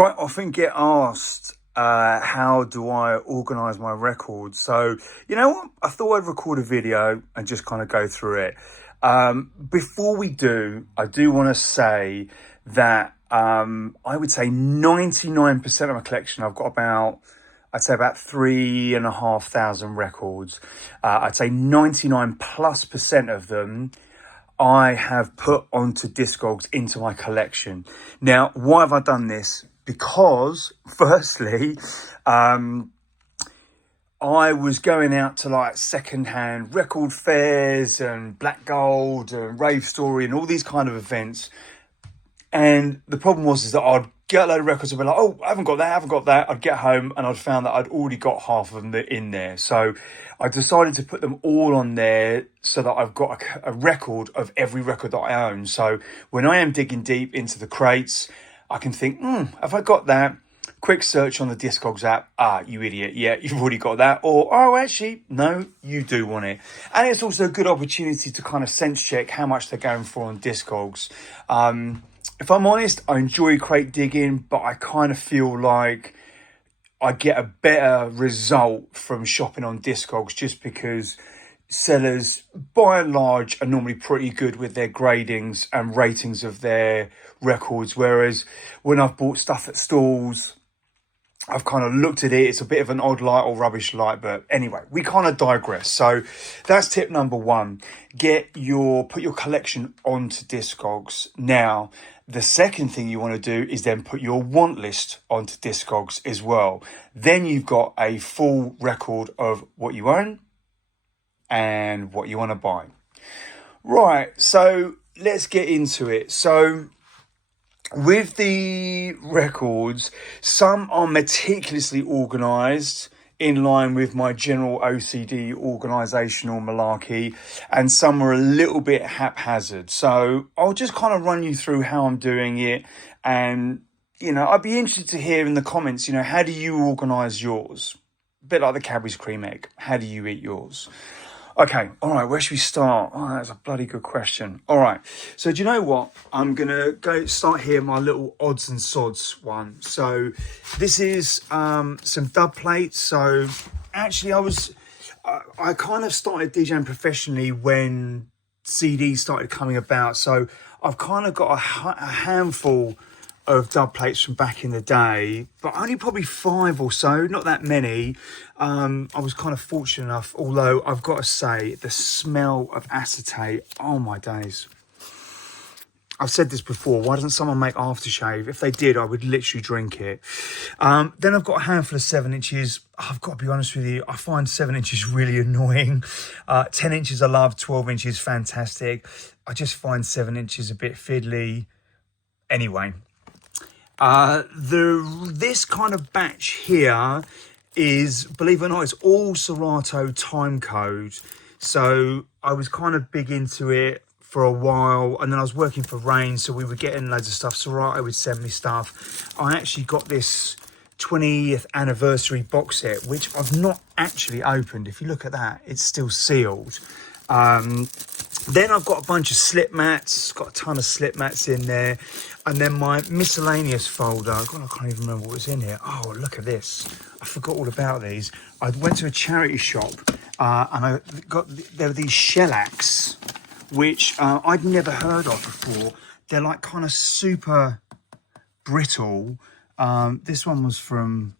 quite often get asked, how do I organize my records? So, you know what? I thought I'd record a video and just kind of go through it. Before we do, I do want to say that I would say 99% of my collection, I've got I'd say about 3,500 records. I'd say 99+% of them I have put onto Discogs into my collection. Now, why have I done this? Because, firstly, I was going out to like secondhand record fairs and Black Gold and Rave Story and all these kind of events. And the problem is that I'd get a load of records and be like, oh, I haven't got that. I'd get home and I'd found that I'd already got half of them in there. So I decided to put them all on there so that I've got a record of every record that I own. So when I am digging deep into the crates, I can think, have I got that? Quick search on the Discogs app. Ah, you idiot. Yeah, you've already got that. Or, oh, actually, no, you do want it. And it's also a good opportunity to kind of sense check how much they're going for on Discogs. If I'm honest, I enjoy crate digging, but I kind of feel like I get a better result from shopping on Discogs just because sellers, by and large, are normally pretty good with their gradings and ratings of their records. Whereas when I've bought stuff at stalls, I've kind of looked at it. It's a bit of an odd light or rubbish light, but anyway, we kind of digress. So that's tip number one. Put your collection onto Discogs. Now, the second thing you want to do is then put your want list onto Discogs as well. Then you've got a full record of what you own and what you want to buy. Right, so let's get into it. So with the records, some are meticulously organised in line with my general OCD organisational malarkey, and some are a little bit haphazard. So I'll just kind of run you through how I'm doing it, and I'd be interested to hear in the comments, how do you organise yours? A bit like the Cadbury's cream egg. How do you eat yours? Okay, all right, where should we start? Oh, that's a bloody good question. All right, so do you know what? I'm going to start here, my little odds and sods one. So this is some dub plates. So actually I kind of started DJing professionally when CDs started coming about. So I've kind of got a handful of dub plates from back in the day, but only probably 5 or so, not that many. I was kind of fortunate enough, although I've got to say the smell of acetate, oh my days. I've said this before, why doesn't someone make aftershave? If they did, I would literally drink it. Then I've got a handful of 7 inches. I've got to be honest with you, I find 7 inches really annoying. 10 inches I love, 12 inches fantastic. I just find 7 inches a bit fiddly. Anyway. This kind of batch here is, believe it or not, it's all Serato time code. So I was kind of big into it for a while, and then I was working for Rain, so we were getting loads of stuff. Serato would send me stuff. I actually got this 20th anniversary box set, which I've not actually opened. If you look at that, it's still sealed. Then I've got a bunch of slip mats, got a ton of slip mats in there. And then my miscellaneous folder, God, I can't even remember what was in here. Oh, look at this. I forgot all about these. I went to a charity shop and there were these shellacs, which I'd never heard of before. They're like kind of super brittle. This one was from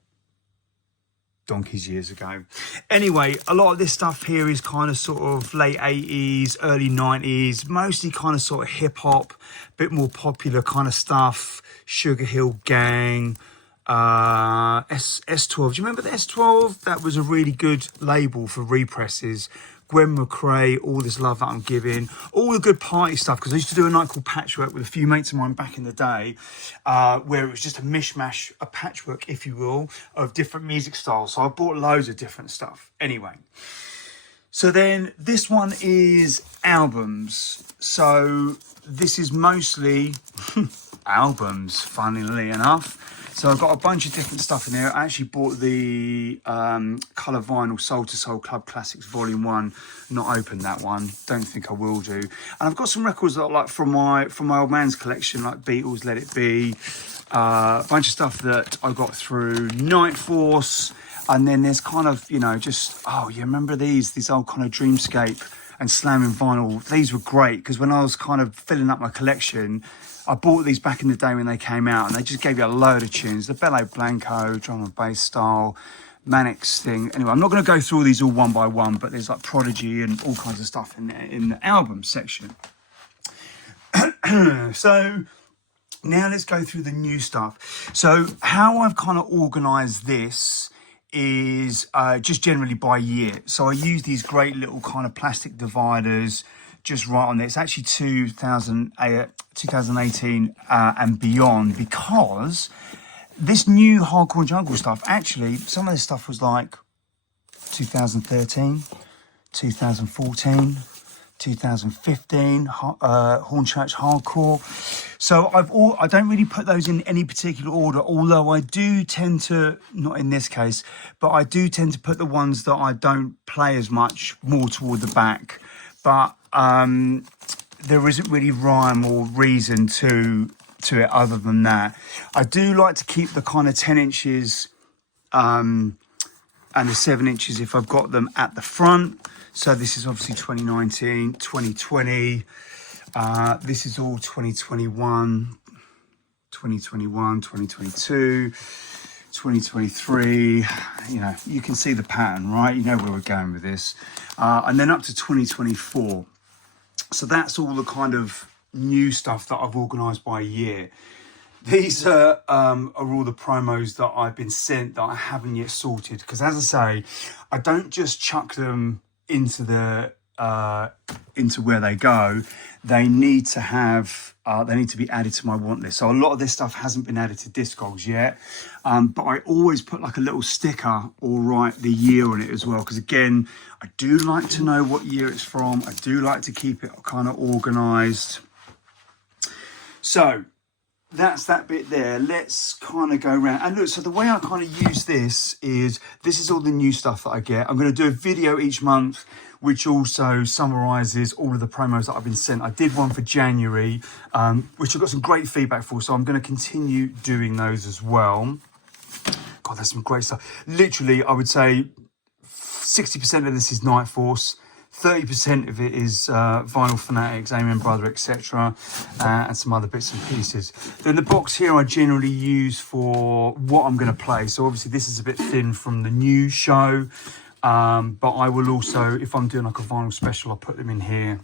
donkeys years ago. Anyway, a lot of this stuff here is kind of sort of late 80s, early 90s, mostly kind of sort of hip hop, bit more popular kind of stuff. Sugar Hill Gang, S12. Do you remember the S12? That was a really good label for represses. Gwen McRae, All This Love That I'm Giving, all the good party stuff, because I used to do a night called Patchwork with a few mates of mine back in the day, where it was just a mishmash, a patchwork, if you will, of different music styles. So I bought loads of different stuff. Anyway, so then this one is albums. So this is mostly albums, funnily enough. So I've got a bunch of different stuff in there. I actually bought the colour vinyl Soul to Soul Club Classics Volume 1. Not opened that one. Don't think I will do. And I've got some records that are like from my old man's collection, like Beatles, Let It Be, a bunch of stuff that I got through Night Force, and then there's kind of, you know, just, oh, you remember these old kind of Dreamscape and Slamming vinyl? These were great because when I was kind of filling up my collection, I bought these back in the day when they came out, and they just gave you a load of tunes. The Bello Blanco, drum and bass style, Mannix thing. Anyway, I'm not going to go through all these all one by one, but there's like Prodigy and all kinds of stuff in the album section. So now let's go through the new stuff. So how I've kind of organised this is just generally by year. So I use these great little kind of plastic dividers just right on there. It's actually 2018 and beyond, because this new hardcore jungle stuff, actually, some of this stuff was like 2013, 2014, 2015, Hornchurch Hardcore. So I don't really put those in any particular order, although I do tend to, not in this case, but I do tend to put the ones that I don't play as much more toward the back. But there isn't really rhyme or reason to it other than that. I do like to keep the kind of 10 inches and the 7 inches if I've got them at the front. So this is obviously 2019, 2020. This is all 2021, 2022, 2023. You know, you can see the pattern, right? You know where we're going with this. And then up to 2024. So that's all the kind of new stuff that I've organised by year. These are all the promos that I've been sent that I haven't yet sorted. Because as I say, I don't just chuck them into the into where they go. They need to have they need to be added to my want list. So a lot of this stuff hasn't been added to Discogs yet, but I always put like a little sticker or write the year on it as well, because again, I do like to know what year it's from. I do like to keep it kind of organised. So that's that bit there. Let's kind of go around and look. So the way I kind of use this is all the new stuff that I get. I'm going to do a video each month which also summarises all of the promos that I've been sent. I did one for January, which I got some great feedback for, so I'm going to continue doing those as well. God, there's some great stuff. Literally, I would say 60% of this is Night Force, 30% of it is Vinyl Fanatics, Amen Brother, etc., and some other bits and pieces. Then the box here I generally use for what I'm going to play. So obviously this is a bit thin from the new show, but I will also, if I'm doing like a vinyl special, I'll put them in here.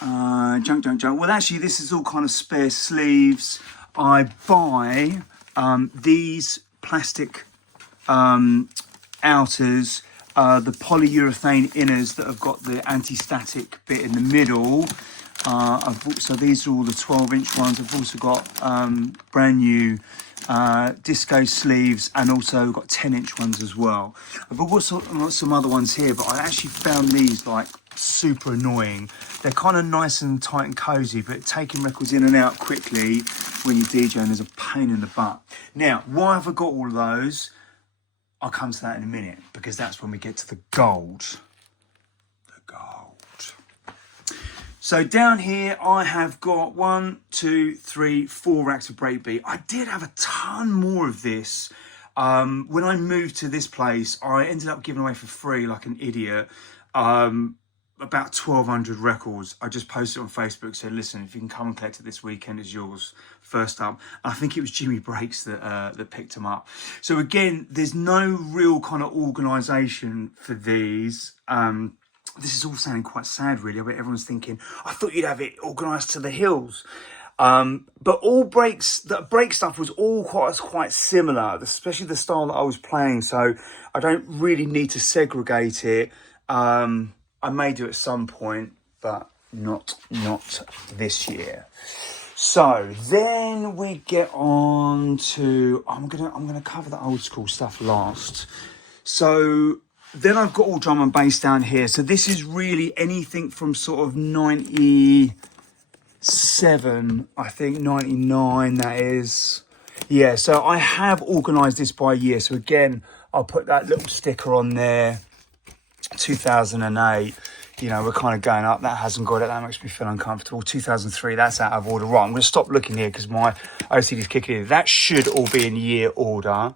Junk. Well, actually, this is all kind of spare sleeves. I buy these plastic outers, the polyurethane inners that have got the anti-static bit in the middle. So these are all the 12-inch ones. I've also got brand new disco sleeves, and also got 10-inch ones as well. I've also got some other ones here, but I actually found these like super annoying. They're kind of nice and tight and cozy, but taking records in and out quickly when you're DJing is a pain in the butt. Now, why have I got all of those? I'll come to that in a minute, because that's when we get to the gold. The gold. So down here, I have got 1, 2, 3, 4 racks of breakbeat. I did have a ton more of this. When I moved to this place, I ended up giving away for free, like an idiot, about 1,200 records. I just posted on Facebook, said, listen, if you can come and collect it this weekend, it's yours. First up. I think it was Jimmy Breaks that picked them up. So again, there's no real kind of organisation for these. This is all sounding quite sad, really. I bet everyone's thinking, I thought you'd have it organised to the hills. But all break stuff was all quite similar, especially the style that I was playing. So I don't really need to segregate it. I may do at some point, but not this year. So then we get on to, I'm gonna cover the old school stuff last. So then I've got all drum and bass down here. So this is really anything from sort of 97, I think 99 that is. Yeah, so I have organised this by year. So again, I'll put that little sticker on there. 2008, you know, we're kind of going up. That hasn't got it. That makes me feel uncomfortable. 2003, that's out of order. Right, I'm going to stop looking here because my OCD is kicking in. That should all be in year order.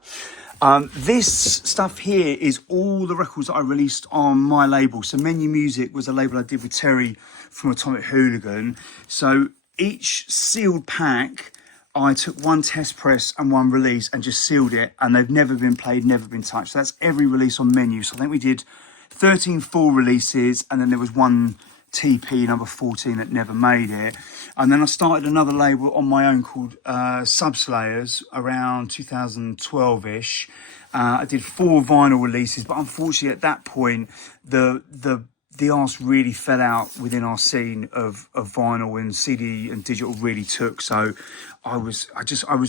This stuff here is all the records that I released on my label. So Menu Music was a label I did with Terry from Atomic Hooligan. So each sealed pack, I took one test press and one release and just sealed it, and they've never been played, never been touched. So that's every release on Menu. So I think we did 13 full releases, and then there was one TP number 14 that never made it. And then I started another label on my own called Subslayers around 2012-ish. I did 4 vinyl releases, but unfortunately at that point the arse really fell out within our scene of vinyl, and CD and digital really took. So I was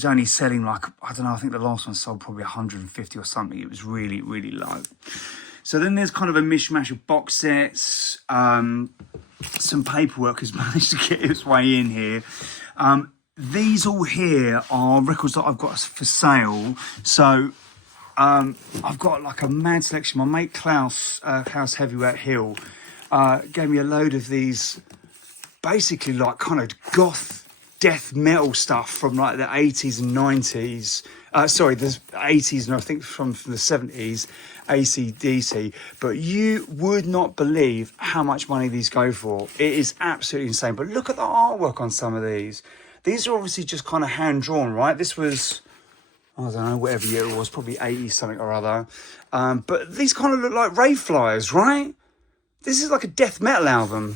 only selling like, I don't know, I think the last one sold probably 150 or something. It was really, really low. So then there's kind of a mishmash of box sets. Some paperwork has managed to get its way in here. These all here are records that I've got for sale. So I've got like a mad selection. My mate Klaus Heavyweight Hill gave me a load of these, basically like kind of goth death metal stuff from like the 80s and 90s. Sorry, the 80s, and I think from the 70s, AC/DC. But you would not believe how much money these go for. It is absolutely insane. But look at the artwork on some of these. These are obviously just kind of hand drawn, right? This was, I don't know, whatever year it was, probably 80 something or other. But these kind of look like rave flyers, right? This is like a death metal album.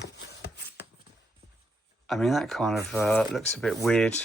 I mean, that kind of looks a bit weird.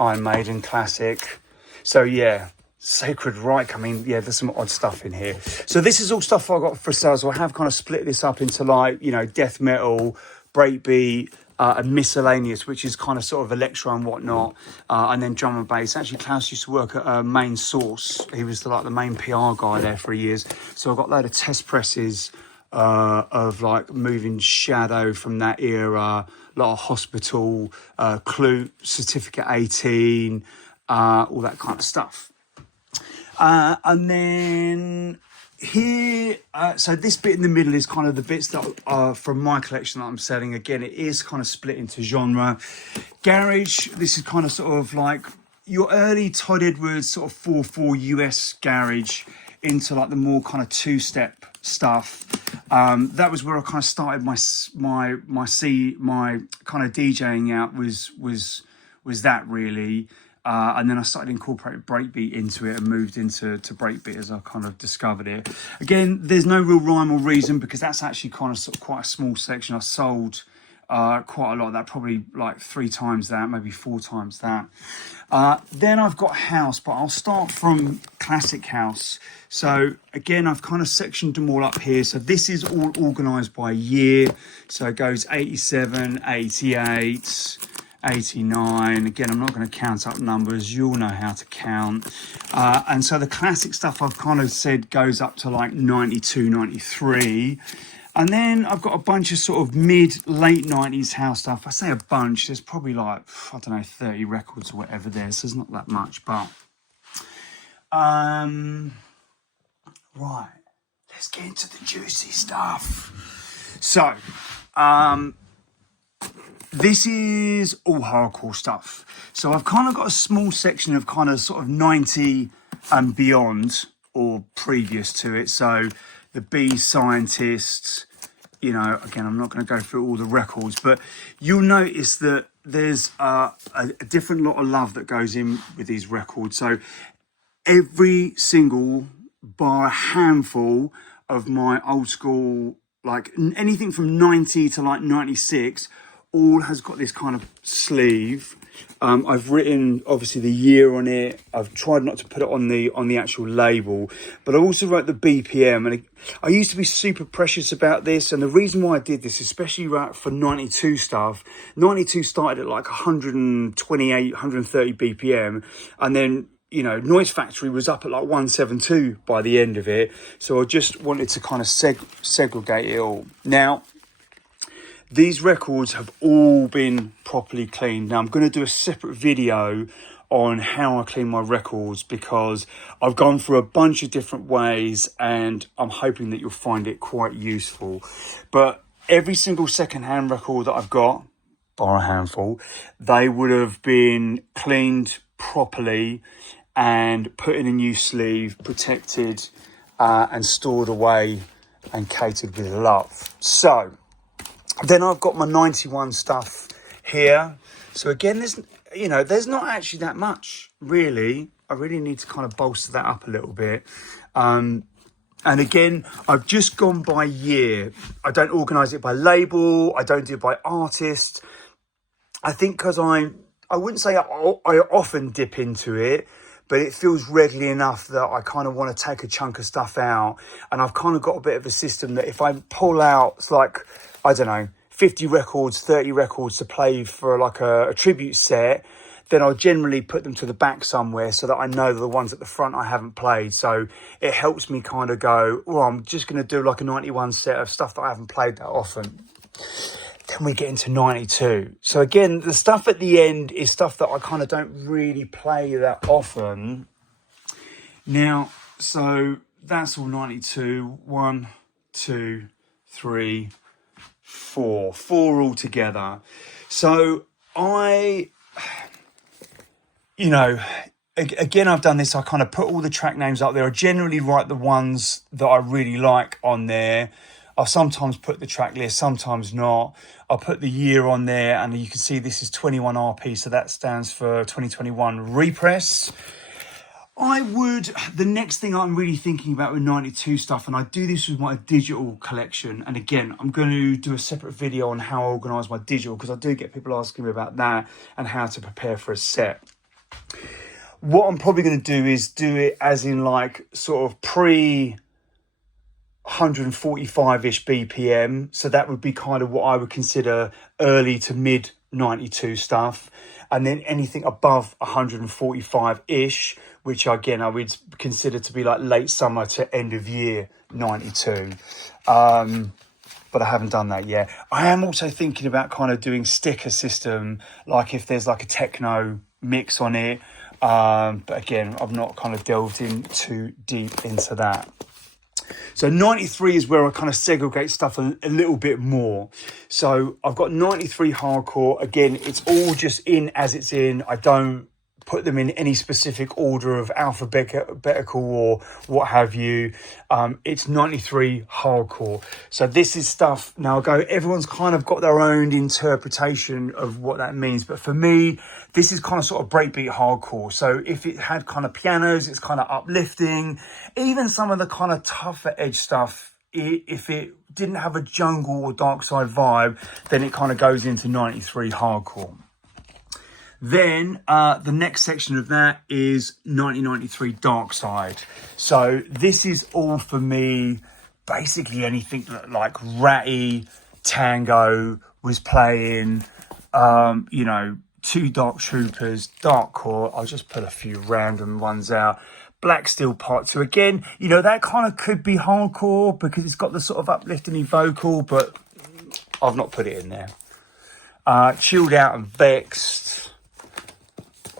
Iron Maiden classic. So yeah, Sacred Reich. I mean, yeah, there's some odd stuff in here. So this is all stuff I got for sale. So I have kind of split this up into like, you know, death metal, breakbeat, and miscellaneous, which is kind of sort of electro and whatnot, and then drum and bass. Actually, Klaus used to work at Main Source. He was the main PR guy there for years. So I got a load of test presses of like Moving Shadow from that era, a lot of Hospital, Clue, Certificate 18, all that kind of stuff. And then here, so this bit in the middle is kind of the bits that are from my collection that I'm selling. Again, it is kind of split into genre. Garage, this is kind of sort of like your early Todd Edwards sort of 4/4 US garage into like the more kind of two-step stuff. That was where I kind of started my kind of DJing out was that really. And then I started incorporating breakbeat into it and moved into breakbeat as I kind of discovered it. Again, there's no real rhyme or reason because that's actually kind of sort of quite a small section. I sold quite a lot of that, probably like 3 times that, maybe 4 times that. Then I've got house, but I'll start from classic house. So again, I've kind of sectioned them all up here. So this is all organised by year. So it goes 87, 88, 89. Again, I'm not going to count up numbers. You'll know how to count. And so the classic stuff I've kind of said goes up to like 92, 93. And then I've got a bunch of sort of late 90s house stuff. I say a bunch. There's probably like, I don't know, 30 records or whatever there. So there's not that much. But, right. Let's get into the juicy stuff. So, this is all hardcore stuff. So I've kind of got a small section of kind of sort of 90 and beyond or previous to it. So the Bee Scientists, you know, again, I'm not going to go through all the records, but you'll notice that there's a different lot of love that goes in with these records. So every single, bar a handful of my old school, like anything from 90 to like 96, all has got this kind of sleeve. I've written obviously the year on it. I've tried not to put it on the actual label, but I also wrote the BPM, and I used to be super precious about this. And the reason why I did this, especially for 92 stuff, 92 started at like 128, 130 BPM, and then, you know, Noise Factory was up at like 172 by the end of it. So I just wanted to kind of segregate it all. Now, these records have all been properly cleaned. Now, I'm going to do a separate video on how I clean my records because I've gone through a bunch of different ways and I'm hoping that you'll find it quite useful. But every single secondhand record that I've got, bar a handful, they would have been cleaned properly and put in a new sleeve, protected, and stored away and catered with love. So then I've got my 91 stuff here. So again, there's not actually that much, really. I really need to kind of bolster that up a little bit. And again, I've just gone by year. I don't organise it by label. I don't do it by artist. I think because I wouldn't say I often dip into it, but it feels regularly enough that I kind of want to take a chunk of stuff out. And I've kind of got a bit of a system that if I pull out, it's like, I don't know, 50 records, 30 records to play for like a tribute set, then I'll generally put them to the back somewhere so that I know the ones at the front I haven't played. So it helps me kind of go, well, I'm just going to do like a 91 set of stuff that I haven't played that often. Then we get into 92. So again, the stuff at the end is stuff that I kind of don't really play that often. Now, so that's all 92. 1, 2, 3, 4. 4 all together. So again, I've done this. I kind of put all the track names up there. I generally write the ones that I really like on there. I'll sometimes put the track list, sometimes not. I'll put the year on there, and you can see this is 21 RP, so that stands for 2021 repress. The next thing I'm really thinking about with 92 stuff, and I do this with my digital collection, and again, I'm going to do a separate video on how I organise my digital, because I do get people asking me about that and how to prepare for a set. What I'm probably going to do is do it as in like sort of pre 145-ish BPM. So that would be kind of what I would consider early to mid 92 stuff. And then anything above 145-ish, which again, I would consider to be like late summer to end of year 92. But I haven't done that yet. I am also thinking about kind of doing sticker system, like if there's like a techno mix on it. But again, I've not kind of delved in too deep into that. So 93 is where I kind of segregate stuff a little bit more. So I've got 93 hardcore. Again, it's all just in as it's in. I don't put them in any specific order of alphabetical or what have you. It's 93 hardcore. So this is stuff, now everyone's kind of got their own interpretation of what that means. But for me, this is kind of sort of breakbeat hardcore. So if it had kind of pianos, it's kind of uplifting. Even some of the kind of tougher edge stuff, if it didn't have a jungle or dark side vibe, then it kind of goes into 93 hardcore. Then the next section of that is 1993 Dark Side. So this is all for me, basically anything that like Ratty, Tango was playing, Two Dark Troopers, Darkcore. I'll just put a few random ones out. Black Steel Part 2. Again, that kind of could be hardcore because it's got the sort of uplifting vocal, but I've not put it in there. Chilled Out and Vexed.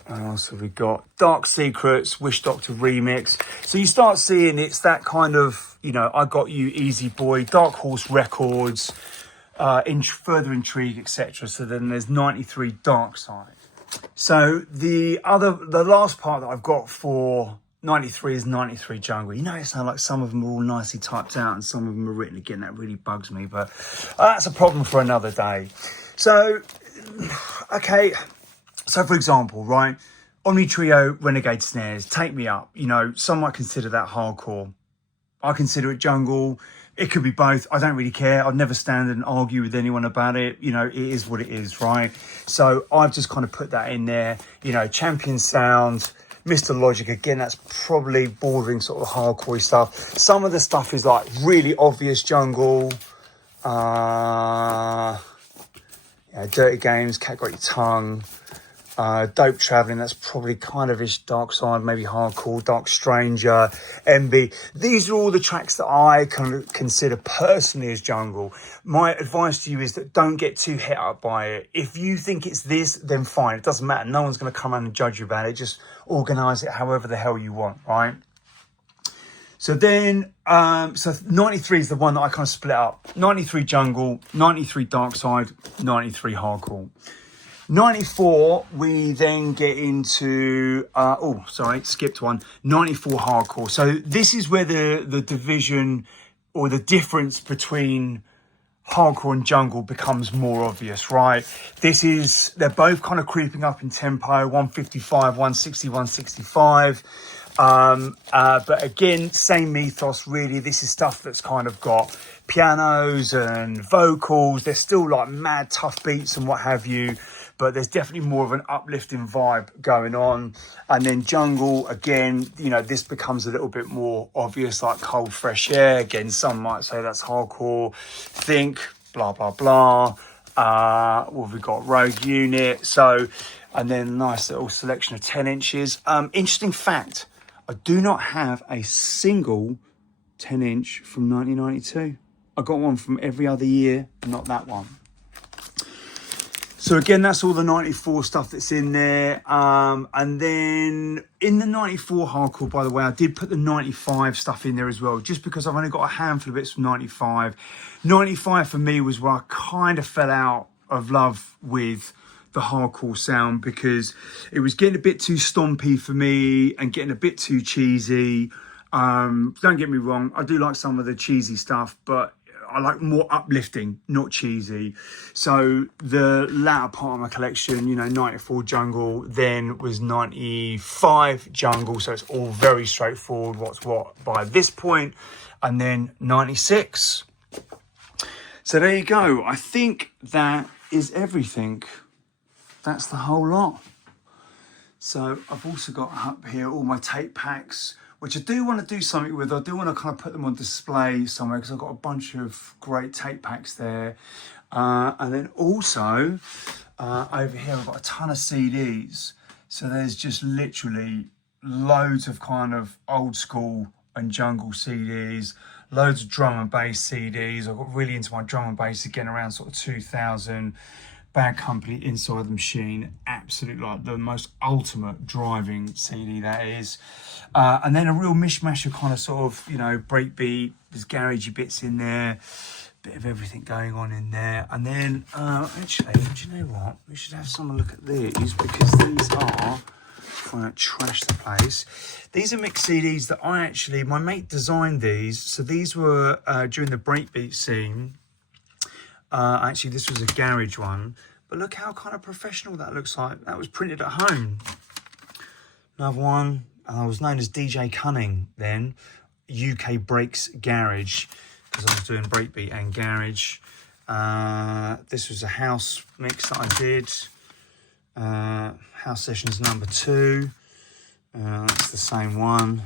What else have we got? Dark Secrets, Wish Doctor remix. So you start seeing it's that kind of, I Got You, Easy Boy, Dark Horse Records, Further Intrigue, etc. So then there's 93 Dark Side. So the last part that I've got for 93 is 93 Jungle. It's not like some of them are all nicely typed out and some of them are written. Again, that really bugs me, but that's a problem for another day. So, okay. So, for example, right, Omni Trio, Renegade Snares, Take Me Up. Some might consider that hardcore. I consider it jungle. It could be both. I don't really care. I'd never stand and argue with anyone about it. It is what it is, right? So I've just kind of put that in there. Champion Sound, Mr. Logic. Again, that's probably bordering sort of hardcore stuff. Some of the stuff is like really obvious jungle. Dirty Games, Cat Got Your Tongue. Dope Traveling, that's probably kind of ish Dark Side, maybe hardcore. Dark Stranger, MB. These are all the tracks that I consider personally as jungle. My advice to you is that don't get too hit up by it. If you think it's this, then fine. It doesn't matter. No one's going to come around and judge you about it. Just organise it however the hell you want, right? So then, so 93 is the one that I kind of split up. 93 jungle, 93 dark side, 93 hardcore. 94, we then get into, skipped one. 94 hardcore. So this is where the division or the difference between hardcore and jungle becomes more obvious, right? They're both kind of creeping up in tempo, 155, 160, 165. But again, same ethos really. This is stuff that's kind of got pianos and vocals. There's still like mad tough beats and what have you, but there's definitely more of an uplifting vibe going on. And then jungle, again, you know, this becomes a little bit more obvious, like cold fresh air. Again, some might say that's hardcore. Think, blah, blah, blah. We've got Rogue Unit. So, and then nice little selection of 10 inches. Interesting fact, I do not have a single 10 inch from 1992. I got one from every other year, not that one. So again, that's all the 94 stuff that's in there. And then in the 94 hardcore, by the way, I did put the 95 stuff in there as well, just because I've only got a handful of bits from 95. 95 for me was where I kind of fell out of love with the hardcore sound, because it was getting a bit too stompy for me and getting a bit too cheesy. Don't get me wrong, I do like some of the cheesy stuff, but I like more uplifting, not cheesy. So the latter part of my collection, you know, 94 jungle, then was 95 jungle. So it's all very straightforward, what's what by this point. And then 96. So there you go. I think that is everything. That's the whole lot. So I've also got up here all my tape packs, which I do want to do something with. I do want to kind of put them on display somewhere, because I've got a bunch of great tape packs there. And then also over here, I've got a ton of CDs. So there's just literally loads of kind of old school and jungle CDs, loads of drum and bass CDs. I got really into my drum and bass again around sort of 2000. Bad Company, Inside the Machine, absolutely like the most ultimate driving CD that is. And then a real mishmash of kind of sort of, you know, breakbeat, there's garagey bits in there, bit of everything going on in there. And then actually, do you know what? We should have someone look at these, because these are, trying to trash the place. These are mixed CDs that my mate designed these. So these were during the breakbeat scene. Actually, this was a garage one, but look how kind of professional that looks like. That was printed at home. Another one, I was known as DJ Cunning then, UK Breaks Garage, because I was doing breakbeat and garage. This was a house mix that I did. House Sessions #2. That's the same one.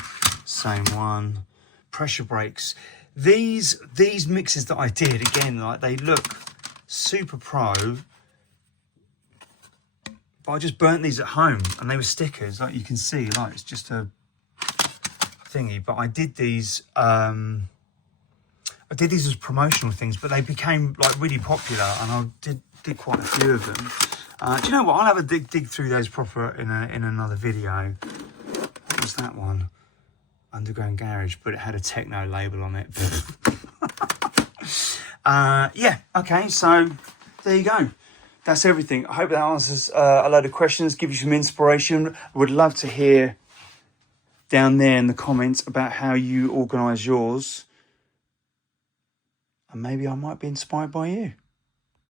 Pressure Breaks. These mixes that I did, again, like they look super pro, but I just burnt these at home and they were stickers, like you can see, like it's just a thingy. But I did these as promotional things, but they became like really popular, and I did quite a few of them. Do you know what? I'll have a dig through those proper in another video. What was that one? Underground Garage, but it had a techno label on it. Yeah, okay, so there you go. That's everything. I hope that answers a load of questions, give you some inspiration. I would love to hear down there in the comments about how you organise yours. And maybe I might be inspired by you.